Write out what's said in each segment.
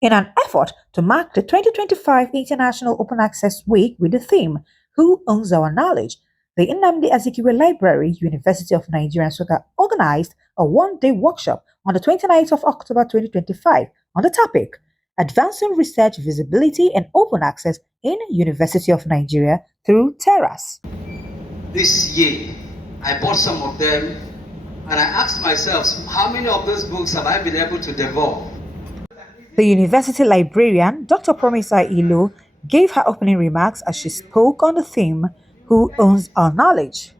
in an effort to mark the 2025 International Open Access Week with the theme, Who Owns Our Knowledge? The Nnamdi Azikiwe Library, University of Nigeria, Nsukka, organized a one-day workshop on the 29th of October 2025 on the topic, Advancing Research Visibility and Open Access in University of Nigeria through TERAS. This year, I bought some of them, and I asked myself, how many of those books have I been able to devour? The university librarian, Dr. Promisa Ilu, gave her opening remarks as she spoke on the theme, Who Owns Our Knowledge?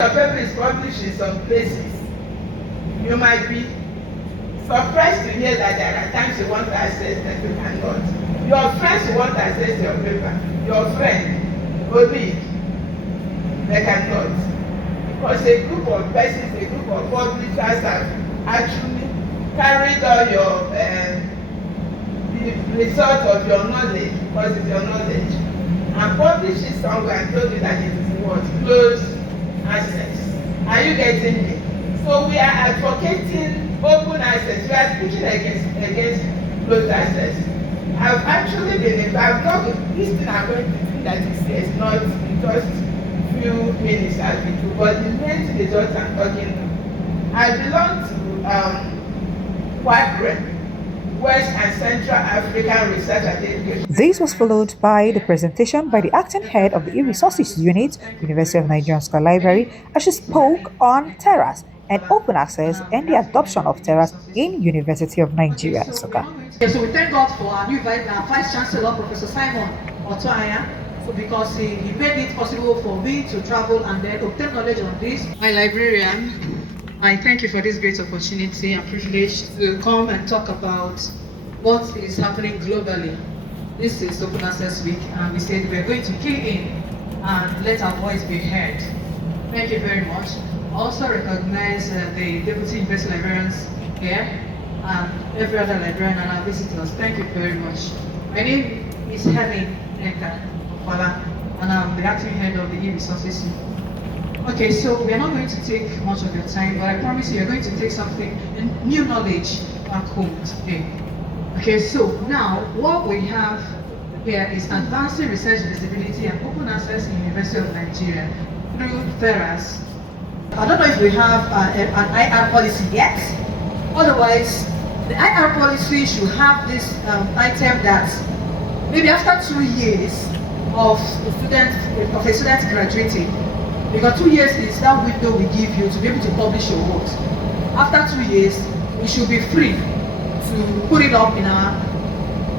Your paper is published in some places, you might be surprised to hear that there are times you want to access that you cannot. Your friends want to access your paper. Your friend, colleague, they cannot. Because a group of persons, a group of publishers have actually carried all your the result of your knowledge, because it's your knowledge, and published it somewhere and told you that it is what? Closed access. Are you getting me? So we are advocating open access. We are speaking against closed access. I've actually been I've not this thing I'm going to do that is not just few minutes as we do, but the main thing is what I'm talking about. I belong to WACRE, West and Central African Research and Education. This was followed by the presentation by the acting head of the E-Resources Unit, University of Nigeria Nsukka Library, as she spoke on TERAS and open access and the adoption of TERAS in University of Nigeria Nsukka. So we thank God for our new Vice Chancellor, Professor Simon Otoaya, because he made it possible for me to travel and then obtain knowledge on this. My librarian, I thank you for this great opportunity and privilege to come and talk about what is happening globally. This is Open Access Week, and we said we're going to key in and let our voice be heard. Thank you very much. I also recognize the Deputy University Librarians here and every other librarian and our visitors. Thank you very much. My name is Helen Eka Opala, and I'm the acting head of the E-Resources. Okay, so we are not going to take much of your time, but I promise you, you're going to take something, new knowledge back home today. Okay, so now what we have here is advancing research visibility and open access in University of Nigeria through TERAS. I don't know if we have an IR policy yet. Otherwise, the IR policy should have this item that maybe after 2 years of a student graduating, because 2 years is that window we give you to be able to publish your works. After 2 years, we should be free to put it up in our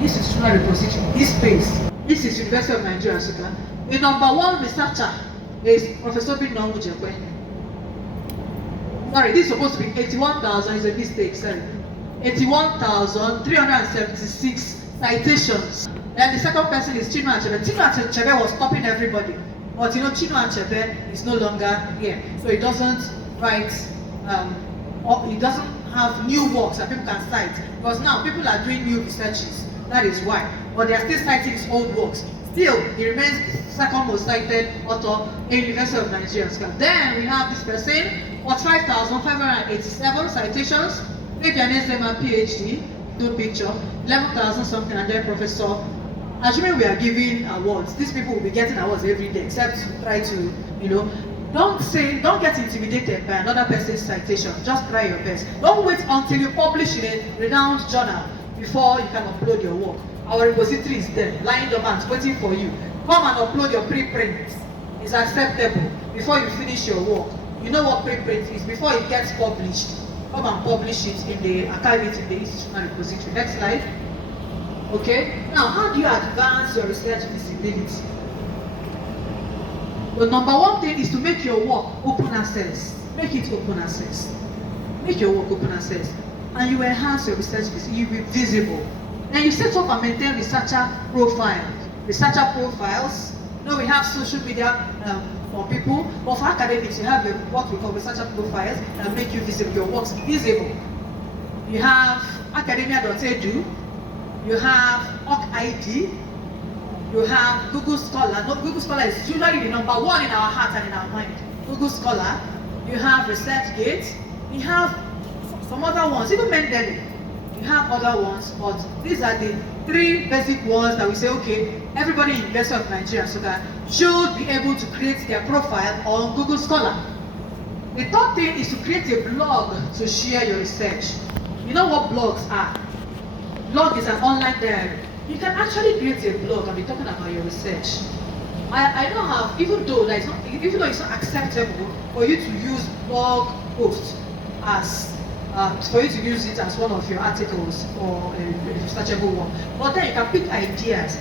institutional repository, this space. This is University of Nigeria Nsukka. The #1 researcher is Professor Nnamdi Azikiwe. Sorry, this is supposed to be 81,000, it's a mistake, sorry. 81,376 citations. Then the second person is Chinua Achebe. Chinua Achebe was stopping everybody. But you know, Chinua Achebe is no longer here. So he doesn't write, he doesn't have new works that people can cite. Because now people are doing new researches. That is why. But they are still citing his old works. Still, he remains the second most cited author in University of Nigeria. Then we have this person, 45,587 citations, maybe an SMR PhD, no picture, 11,000 something, and then Professor. Assuming we are giving awards, these people will be getting awards every day, except to try to, don't get intimidated by another person's citation. Just try your best. Don't wait until you publish in a renowned journal before you can upload your work. Our repository is there, lying dormant, waiting for you. Come and upload your preprint. It's acceptable before you finish your work. You know what preprint is before it gets published. Come and publish it in the archive, in the institutional repository. Next slide. Okay, now how do you advance your research visibility? The #1 thing is to make your work open access. Make it open access. Make your work open access. And you enhance your research visibility. You'll be visible. Then you set up and maintain researcher profiles. Researcher profiles. You know, we have social media for people, but for academics, you have what we call researcher profiles that make you visible, your work's visible. You have academia.edu. You have OrgID, you have Google Scholar. No, Google Scholar is usually the #1 in our heart and in our mind. Google Scholar. You have ResearchGate. You have some other ones, even Mendeley. We have other ones, but these are the three basic ones that we say, okay, everybody in University of Nigeria so that should be able to create their profile on Google Scholar. The third thing is to create a blog to share your research. You know what blogs are? Blog is an online diary. You can actually create a blog and be talking about your research. I don't have, even though it's not acceptable for you to use blog posts as for you to use it as one of your articles or a researchable one. But then you can pick ideas.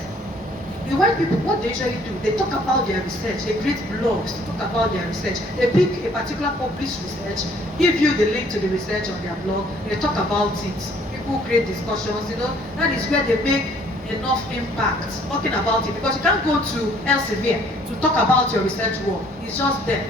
The white people, what they usually do, they talk about their research, they create blogs to talk about their research. They pick a particular published research, give you the link to the research on their blog, they talk about it. People create discussions, that is where they make enough impact talking about it, because you can't go to Elsevier to talk about your research work. It's just there.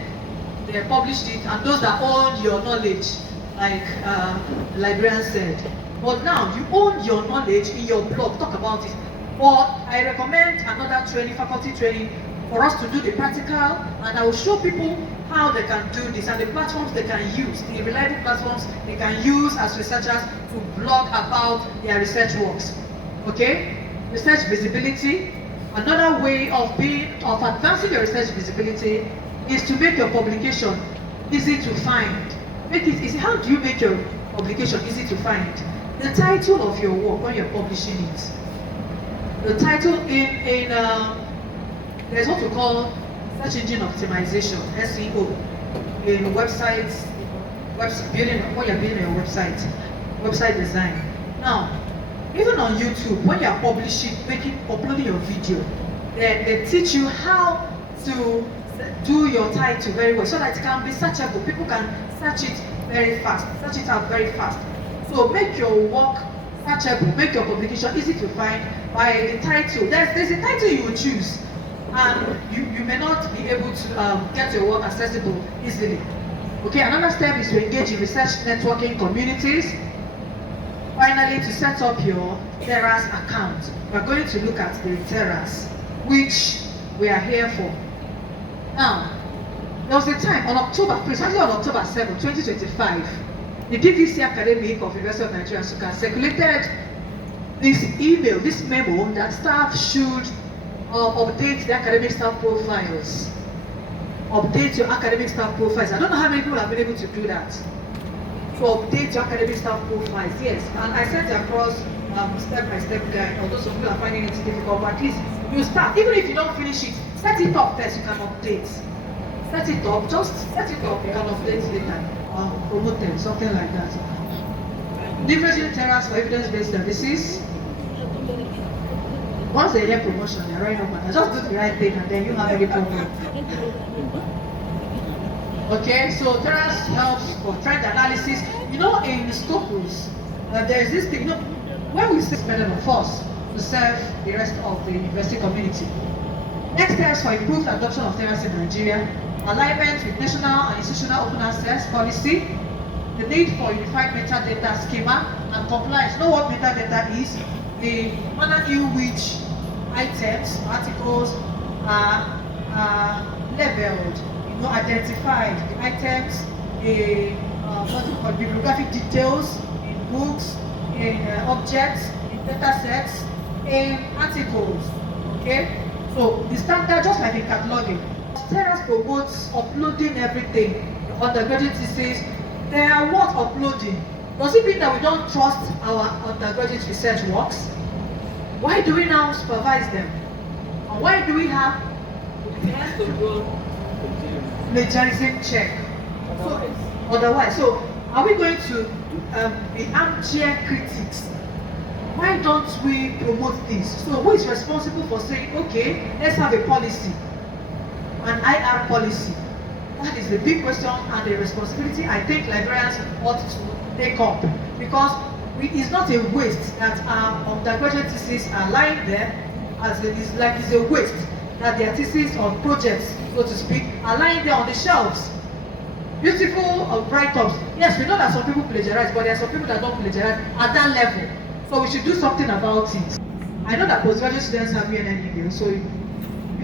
They published it, and those that own your knowledge, like the librarian said. But now you own your knowledge in your blog, talk about it. Or I recommend another training, faculty training, for us to do the practical, and I will show people how they can do this and the platforms they can use, the reliable platforms they can use as researchers to blog about their research works. Okay? Research visibility. Another way of advancing your research visibility is to make your publication easy to find. Make it easy. How do you make your publication easy to find? The title of your work when you're publishing it. The title there's what we call search engine optimization, SEO, in websites, building when you're building your website design. Now, even on YouTube, when you're publishing, uploading your video, they teach you how to do your title very well so that it can be searchable. People can search it very fast, search it out very fast. So make your work searchable, make your publication easy to find by the title. There's a title you will choose, and you may not be able to get your work accessible easily. Okay, another step is to engage in research networking communities. Finally, to set up your TERAS account, we're going to look at the TERAS, which we are here for. Now, there was a time precisely on October 7, 2025, the PVC Academic of University of Nigeria Nsukka circulated this memo that staff should update the academic staff profiles. Update your academic staff profiles. I don't know how many people have been able to do that. To update your academic staff profiles, yes. And I sent across step-by-step guide, although some people are finding it difficult, but at least you start. Even if you don't finish it, set it up first, you can update. Set it up, just set it up, you can update later. Promote them, something like that. Leveraging TERAS for evidence-based services. Once they hear promotion, they're right up, just do the right thing and then you have any problem. Okay, so TERAS helps for trend analysis. In Scopus, there's this thing, when we say dependent on us to serve the rest of the university community. Next steps for improved adoption of TERAS in Nigeria: alignment with national and institutional open access policy, the need for unified metadata schema and compliance. You know what metadata is? The manner in which items, articles are labeled, identified. The items, the bibliographic details in books, in objects, in data sets, in articles. Okay? So the standard, just like in cataloging, TERAS promotes uploading everything. Undergraduate thesis, they are what uploading. Does it mean that we don't trust our undergraduate research works? Why do we now supervise them? And why do we have plagiarism check? Otherwise, so are we going to be armchair critics? Why don't we promote this? So who is responsible for saying, okay, let's have a policy, an IR policy? That is the big question and the responsibility I think librarians ought to take up, because it's not a waste that our undergraduate theses are lying there, as it is like it's a waste that their theses or projects, so to speak, are lying there on the shelves. Beautiful write-ups. Yes, we know that some people plagiarize, but there are some people that don't plagiarize at that level. So we should do something about it. I know that postgraduate students have UNN email, so you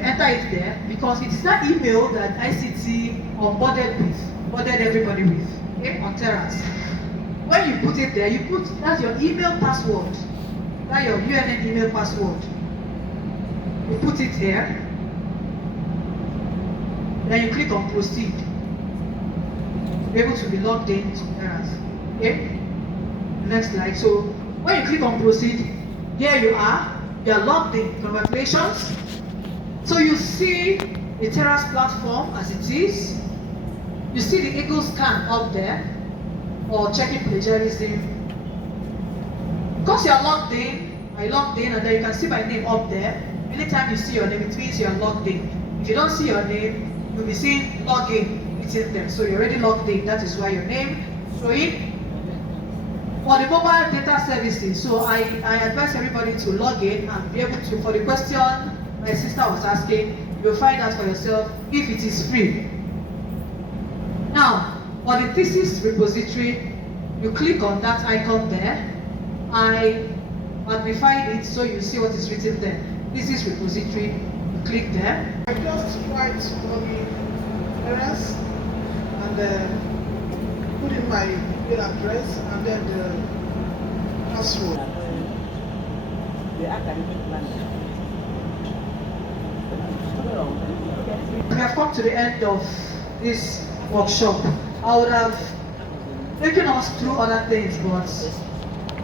enter it there, because it is that email that ICT onboarded everybody with, okay, on TERAS. When you put it there, that's your email password. That's your UNN email password. You put it here. Then you click on proceed. Be able to be logged in to TERAS. Okay? Next slide. So when you click on proceed, here you are logged in. Congratulations. So you see the TERAS platform as it is. You see the Eagle scan up there for checking plagiarism. Because you are logged in, and then you can see my name up there. Anytime you see your name, it means you are logged in. If you don't see your name, you'll be seeing login within them. So you're already logged in. That is why your name is showing. For the mobile data services, so I advise everybody to log in and be able to, for the question my sister was asking, you'll find out for yourself if it is free. Now, for the thesis repository, you click on that icon there. I magnified it so you see what is written there. Thesis repository, you click there. I just write login TERAS and put in my email address and then the password. The academic planning. We have come to the end of this workshop. I would have taken us through other things, but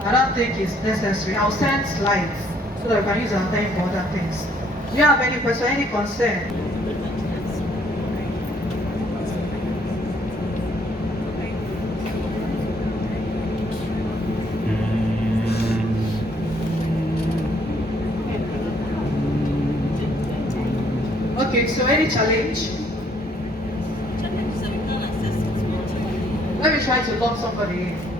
I don't think it's necessary. I'll send slides so that we can use our time for other things. Do you have any question, any concern? Okay, so any challenge? Let me try to lock somebody in.